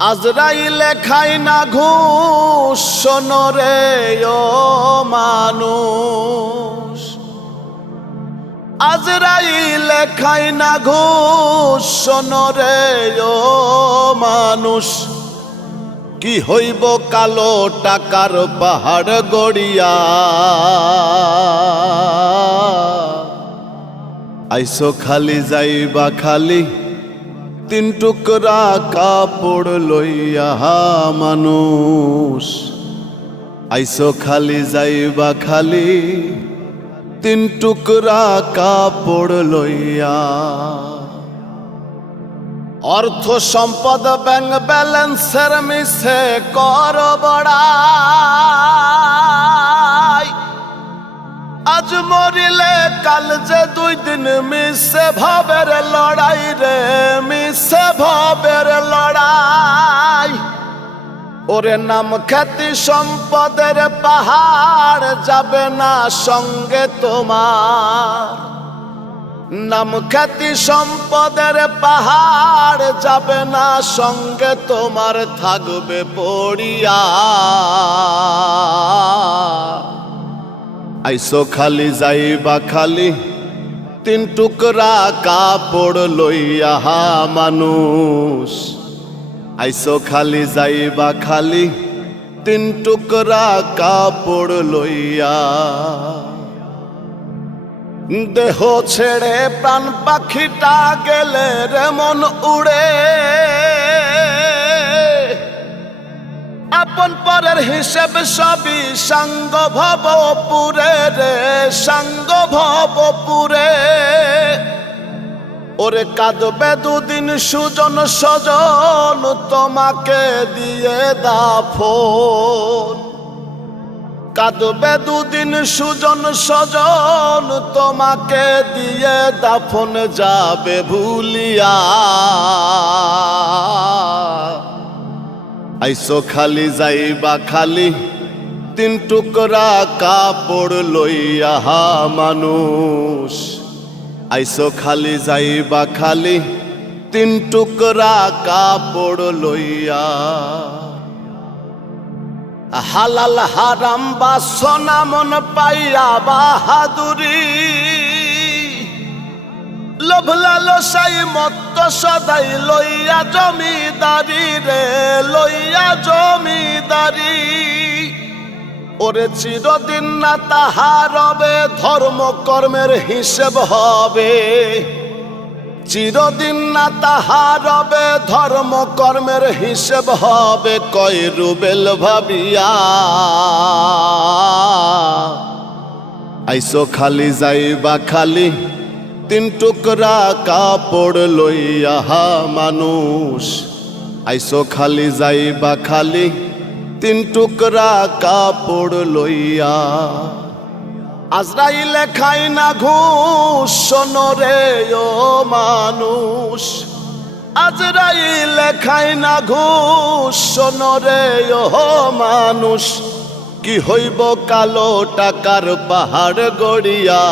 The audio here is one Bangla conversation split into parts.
আজরাইলে খাই না ঘুষ শোনরে ও মানুষ। আজরাইলে খাই না ঘুষ শোনরে ও মানুষ। কি হইব কালো টাকার পাহাড় গড়িয়া? আইসো খালি যাইবা খালি। তিন টুকরা কাপড় লইয়া মানুষ। আইসো খালি, যাইবা খালি। তিন টুকরা কাপড় লইয়া। অর্থ সম্পদ ব্যাংক ব্যালেন্সের মিশে কর বড়াই আজ মরিলে কাল যে দুই দিন মিশে ভাবের লড়াই রে, মিশে ভাবের লড়াই। ওরে নাম খ্যাতি সম্পদের পাহাড় যাবে না সঙ্গে তোমার। নাম খ্যাতি সম্পদের পাহাড় যাবে না সঙ্গে তোমার থাকবে পড়িয়া। আইসো খালি যাইবা খালি। তিন টুকরা কাপড় লইয়া মানুষ। আইসো খালি যাইবা খালি। তিন টুকরা কাপড় লইয়া। দেহ ছেড়ে প্রাণ পাখিটা গেলে রে মন উড়ে। আপন পরের হিসেব সবই সাঙ্গ ভবপুরে রে সাঙ্গ ভবপুরে ওরে কাঁদবে দুদিন সুজন সজন, তোমাকে দিয়ে দাফন। কাঁদবে দুদিন সুজন সজন, তোমাকে দিয়ে দাফন যাবে ভুলিয়া। আইসো খালি যাইবা খালি, তিন টুকরা কাপড় লইয়া মানুষ। আইসো খালি যাইবা খালি, তিন টুকরা কাপড় লইয়া। হালাল হারাম বা সোনা মন পাইয়া বাহাদুরি। লোভ লালসাই মত্ত সদাই লইয়া জমিদারি রে, লইয়া জমিদারি। ওরে চিরদিন না তাহার হবে, ধর্ম কর্মের হিসেব হবে। চিরদিন না তাহার হবে, ধর্ম কর্মের হিসেব হবে, কয় রুবেল ভাবিয়া। আইসো খালি যাইবা খালি। তিন টুকরা কাপড় লইয়া মানুষ। আইসো খালি যাইবা খালি, তিন টুকরা কাপড় লইয়া। আজরাইলে খাই না ঘুষ শোনরে ও মানুষ। আজরাইলে খাই না ঘুষ শোনরে ও মানুষ। কি হইব কালো টাকার পাহাড় গড়িয়া?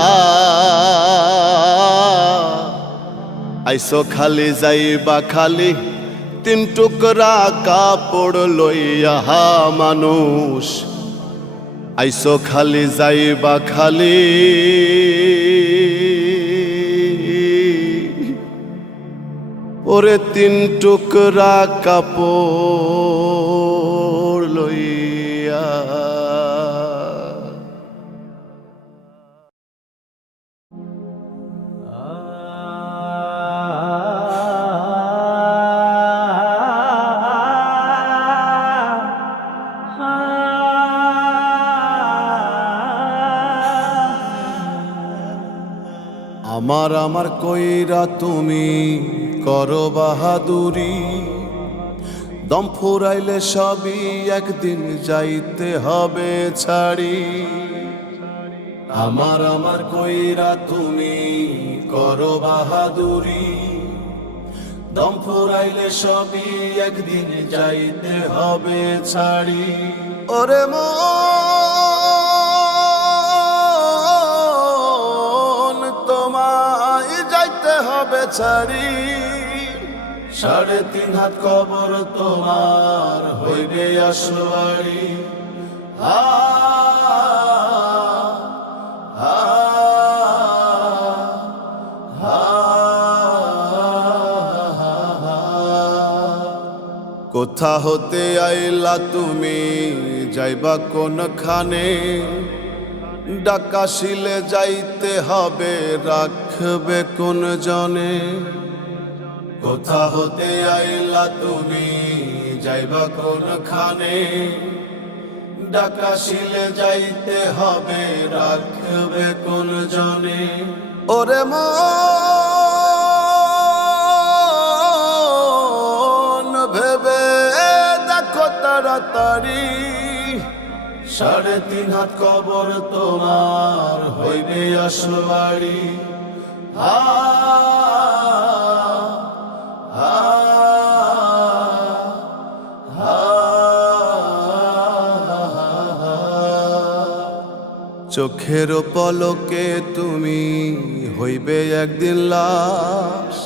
আইসো খালি যাইবা খালি, তিন টুকরা কাপড় লইয়া মানুষ। আইসো খালি যাইবা খালি। ওরে তিন টুকরা কাপড় লইয়া আমার আমার কইরা তুমি করো বাহাদুরি। দম ফুরাইলে সবই একদিন যাইতে হবে ছাড়ি। আমার আমার কইরা তুমি করো বাহাদুরি। দম ফুরাইলে সবই একদিন যাইতে হবে ছাড়ি। ওরে মন ছাড়ি সাড়ে তিন হাত কবর তোমার হইবে আসবাড়ি আ কোথা হতে আইলা তুমি? যাইবা কোন খানে ডাকাশিলে যাইতে হবে রাখবে কোন জনে? কোথা হতে আইলা তুমি? যাইবা কোন খানে ডাকাশিলে যাইতে হবে, রাখবে কোন জনে? ওরে দেখো তাড়াতাড়ি। সাড়ে তিন হাত কবর তোমার হইবে আসবাড়ি। চোখের পলকে তুমি হইবে একদিন লাশ।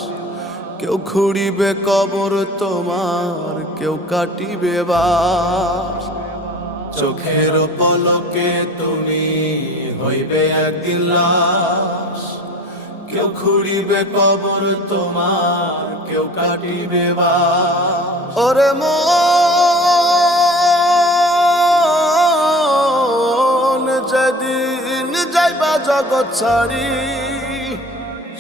কেউ খুঁড়িবে কবর তোমার, কেউ কাটিবে বাস। চোখের পলকে তুমি হইবে একদিন লাশ। কেউ খুঁড়িবে কবর তোমার কেউ কাটিবে বাস। ওরে মন যেদিন যাইবা জগৎ ছাড়ি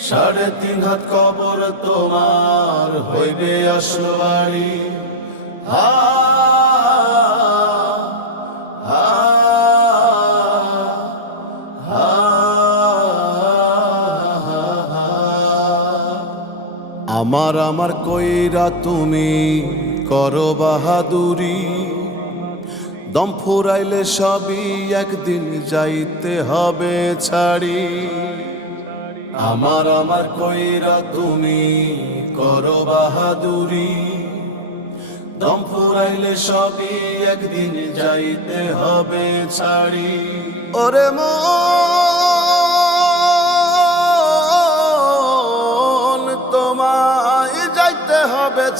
সাড়ে তিন হাত কবর তোমার হইবে আসবাড়ি হা আমার আমার কইরা তুমি করো বাহাদুরি। দম ফুরাইলে সবই একদিন যাইতে হবে ছাড়ি। আমার আমার কইরা তুমি করো বাহাদুরি। দম ফুরাইলে সবই একদিন যাইতে হবে ছাড়ি। ওরে মন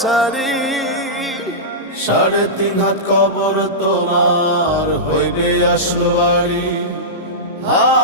ছাড়ি সাড়ে তিন হাত কবর তোমার হইবে আসলো বাড়ি। হা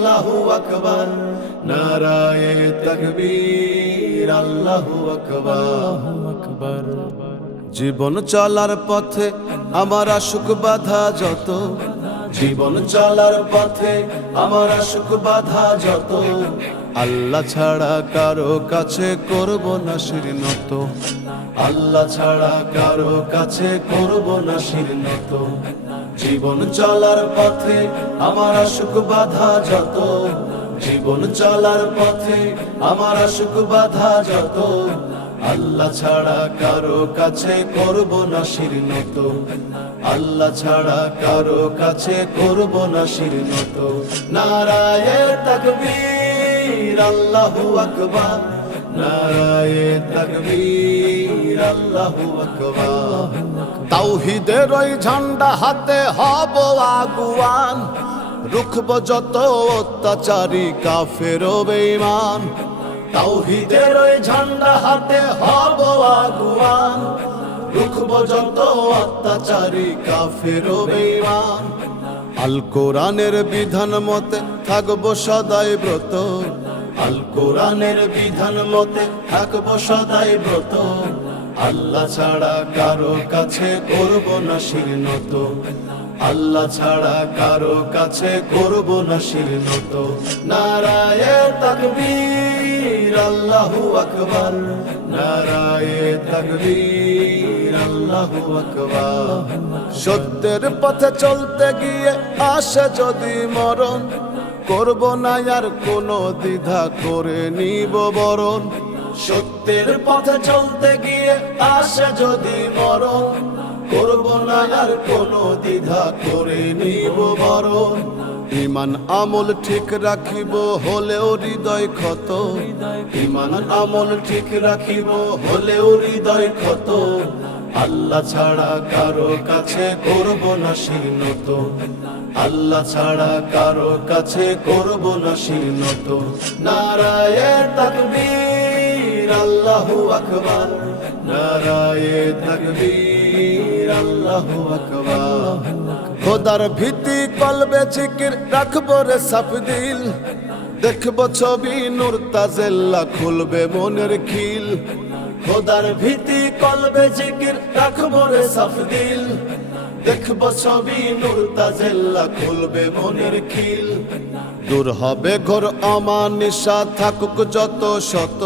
আল্লাহু আকবার। নারায়ে তকবীর আল্লাহু আকবার। জীবন চলার পথে আমার আশুক বাধা যত। জীবন চলার পথে আমার আশুক বাধা যত। আল্লাহ ছাড়া কারও কাছে করব না শিরনত আল্লাহ ছাড়া কারও কাছে করব না শিরনত জীবন চলার পথে আমার আশুক বাধা যত। জীবন চলার পথে আমার আশুক বাধা যত। আল্লাহ ছাড়া কারও কাছে করব না শিরনত আল্লাহ ছাড়া কারও কাছে করব না শিরনত নারায়ে তাকবীর, আল্লাহু আকবার। নারায়ে তাকবীর, আল্লাহু আকবার। তাওহীদের ওই ঝান্ডা হাতে হব আগুয়ান। রুখব যত অত্যাচারী কাফের বেঈমান। তাওহীদের ওই ঝান্ডা হাতে হব আগুয়ান। রুখব যত অত্যাচারী কাফের বেঈমান। আল কোরআনের বিধান মতে থাকব সদাই ব্রত। আল কোরআনের বিধান মতে থাকব সদাই ব্রত। আল্লাহ ছাড়া কারও কাছে করব না শিরনত আল্লাহ ছাড়া কারও কাছে করব না শিরনত নারায়ে তাকবীর, আল্লাহু আকবার। নারায়ে তাকবীর, আল্লাহু আকবার। সত্যের পথে চলতে গিয়ে আসে যদি মরণ, করব না আর কোনো দ্বিধা করে নিব বরণ। সত্যের পথে চলতে গিয়ে আসে যদি মরণ, করব না আর কোনো দ্বিধা করে নিব বরণ। ইমান, আমল ঠিক রাখিব হলেও হৃদয় ক্ষত। ইমান, আমল ঠিক রাখিব হলেও হৃদয় ক্ষত। আল্লাহ ছাড়া কারও কাছে করব না সিনত আল্লাহ ছাড়া কারও কাছে করব না সিনত নারায়ে তাকবীর। আল্লাহু আকবার নারায়ে তাকবীর আল্লাহু আকবার খোদার ভীতি কলবে চিকির রাখব রে সাফ দিল। দেখব ছবি নূর তাজেল্লা খুলবে মনের খিল। খোদার ভীতি কলবে জিকির রাখব রে সাফ দিল। দেখব ছবি নূর তাজেল্লা খুলবে মনের খিল। দূর হবে ঘর অমানিসা থাকুক যত শত।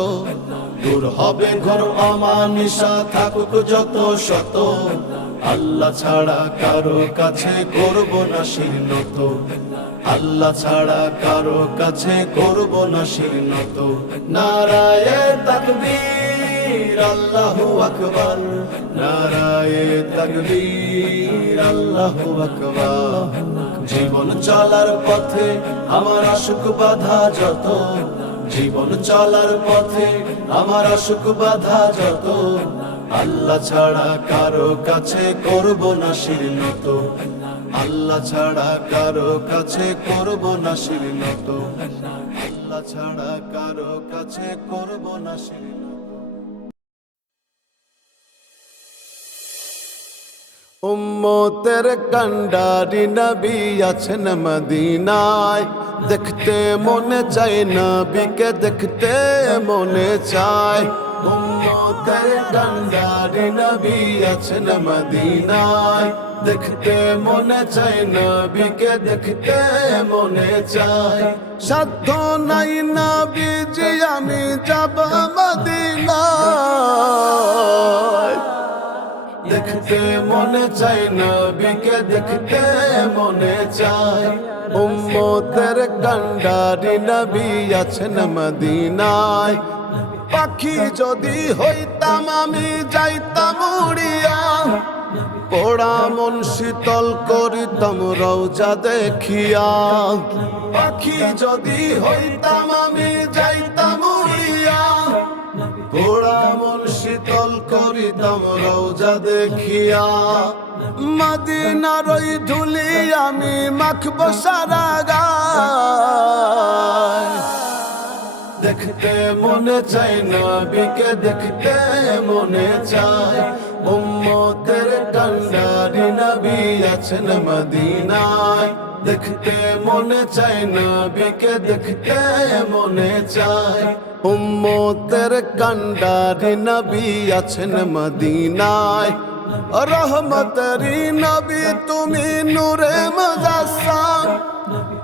দূর হবে ঘর অমানিসা, থাকুক যত শত। আল্লাহ ছাড়া কারও কাছে করব না শীর্ণত আল্লাহ ছাড়া কারও কাছে করব না শীর্ণত নারায়ে তাকবীর, আল্লাহু আকবার। নারায়ে তাকবীর, আল্লাহু আকবার। জীবন চলার পথে আমার অসুখ বাধা যত। জীবন চলার পথে আমার অসুখ বাধা যত। আল্লাহ ছাড়া কারও কাছে করব না শিরিনত আল্লাহ ছাড়া কারও কাছে করব না শিরিনত আল্লাহ ছাড়া কারও কাছে করব না শীর্ণত উম্মতের কান্ডারি নবী আছেন মদিনায়। দেখতে মনে চায় নবীকে, দেখতে মনে চায়। উম্মতের কান্ডারি নবী আছেন মদিনায়। দেখতে মনে চায় নবীকে, দেখতে মনে চায়। সাধ্য নাই নবী যে আমি যাব মদিনায়। দেখতে মনে চাই নবীকে দেখতে মনে চায়। উম্মতের কান্ডারি নবী আছেন মদিনায়। পাখি যদি হইতাম, আমি যাইতাম উড়িয়া। পোড়া মন শীতল করিতাম রৌজা দেখিয়া। পাখি যদি হইতাম, আমি যাইতাম রৌজা দেখিয়া মদিনার ওই ধুলি আমি মাখব সারা দেখতে মনে চাই, নবীকে দেখতে মনে চাই। উম্মতের কান্ডারি নবী আছেন মদিনায়। দেখতে মনে চাই নবীকে, দেখতে মনে চায়। উম্মতের কান্ডারি নবী আছেন মদিনায়। রহমতরি নবী, তুমি নূরে মজাসাম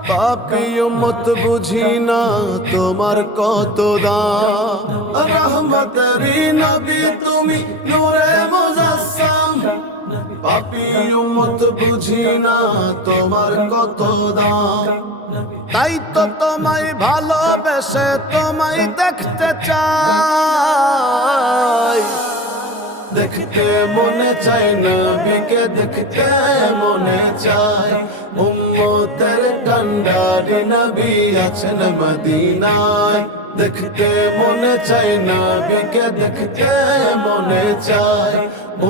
পাপি মত বুঝি না তোমার কত দাম। রহমতরি নবী, তুমি নূরে মুজাসসাম বুঝি না তোমার কত দাম। তাই তো তোমায় ভালোবেসে তোমায় দেখতে চাই। দেখতে মনে চাই নবীকে, দেখতে মনে চাই উম্মতের কান্ডারি নবী আছেন মদিনায়। দেখতে মনে চাই নবীকে, দেখতে মনে চাই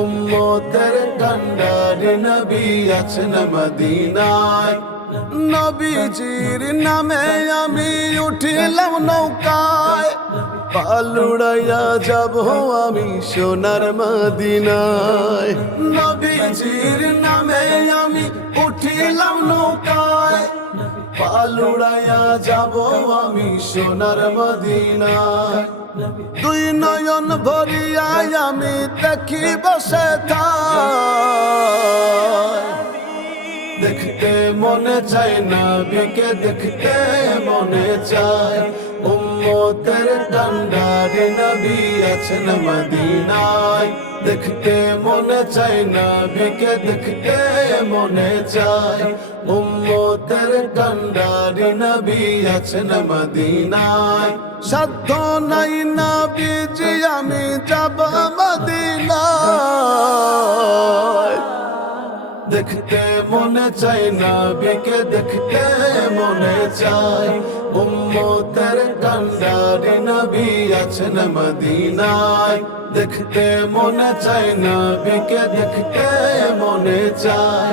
উম্মতের কান্ডারি নবী আছেন মদিনায়। নবীজির নামে আমি উঠিলাম নৌকায়। পালুড়াইয়া যাব আমি সোনার মদিনায়। নবীজির নামে আমি উঠিলাম নৌকায়। পালুড়াইয়া যাব আমি সোনার মদিনায়। দুই নয়ন ভরিয়ায় আমি দেখি বসে দেখতে মনে চাই নবীকে দেখতে মনে চায়। উম্মতের কান্ডারি নবী আছেন মদিনায়। দেখতে মনে চাই নবীকে, দেখতে মনে চাই। উম্মতের কান্ডারি নবী আছেন মদিনায়। সাধ্য নাই নবীজি, আমি যাব মদিনায়। দেখতে মনে চাই নবীকে, দেখতে মনে চাই উম্মতের কান্ডারি নবী আছেন মদিনায়। দেখতে মনে চাই নবীকে, দেখতে মনে চাই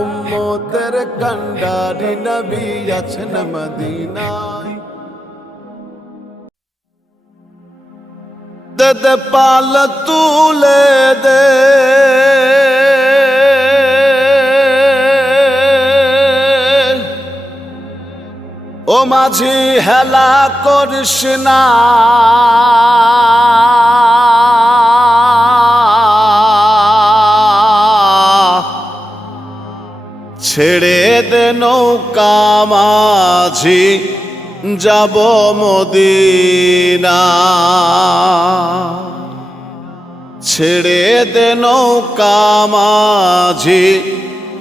উম্মতের কান্ডারি নবী আছেন মদিনায়। দে দে পাল তুলে দে। ও মাঝি হেলা করিস না। ছেড়ে দে নৌকা মাঝি, যাব মদিনা। ছেড়ে দে নৌকা মাঝি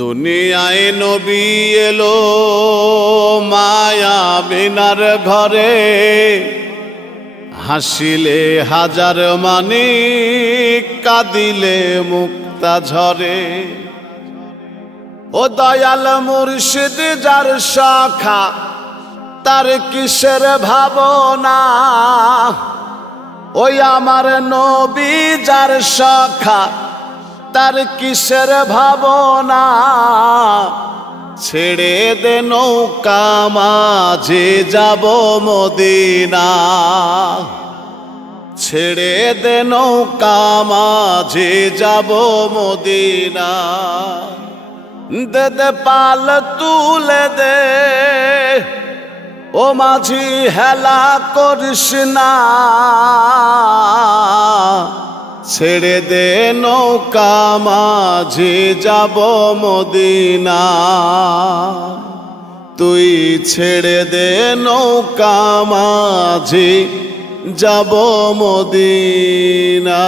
দুনিয়ায় নবী এলো মায়া মিনার ঘরে। হাসিলে হাজার মানে কাঁদিলে মুক্তা ঝরে। ও দয়াল মুর্শিদ, যার শাখা, তার কিসের ভাবনা? ওই আমার নবী, যার শাখা তার কিসের ভাবনা? ছেড়ে দে নৌকা মাঝে যাব মদিনা। ছেড়ে দে নৌকা মাঝে যাব মদিনা। দে দে পাল তুলে দে। ও মাঝি হেলা করিস না। ছেড়ে দে নৌকা, মাঝে যাব মদিনা। তুই ছেড়ে দে নৌকা, মাঝে যাব মদিনা।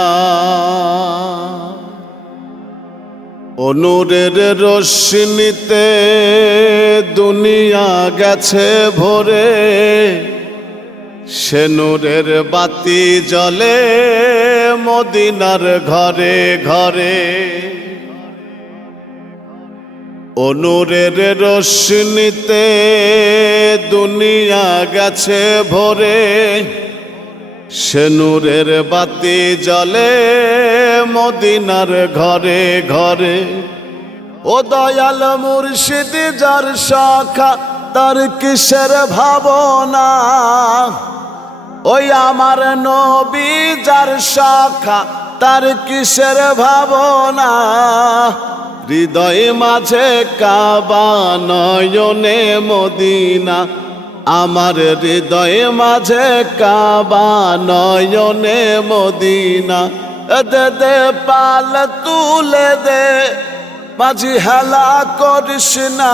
অনুরের রশ্মিতে দুনিয়া গেছে ভরে। সে নূরের বাতি জলে মদিনার ঘরে ঘরে। অনুরের রশ্মিতে দুনিয়া গেছে ভরে। সে নূরের বাতি জলে মদিনার ঘরে ঘরে। ও দয়াল মুর্শিদ যার শাখা তার কিসের ভাবনা? ওই আমার নবী যার শাখা, তার কিসের ভাবনা? হৃদয় মাঝে কাবা নয়নে মদিনা। আমার হৃদয় মাঝে কাবা নয়নে মদিনা। দে দে, পাল তুলে দে, মাঝি হেলা করিস না।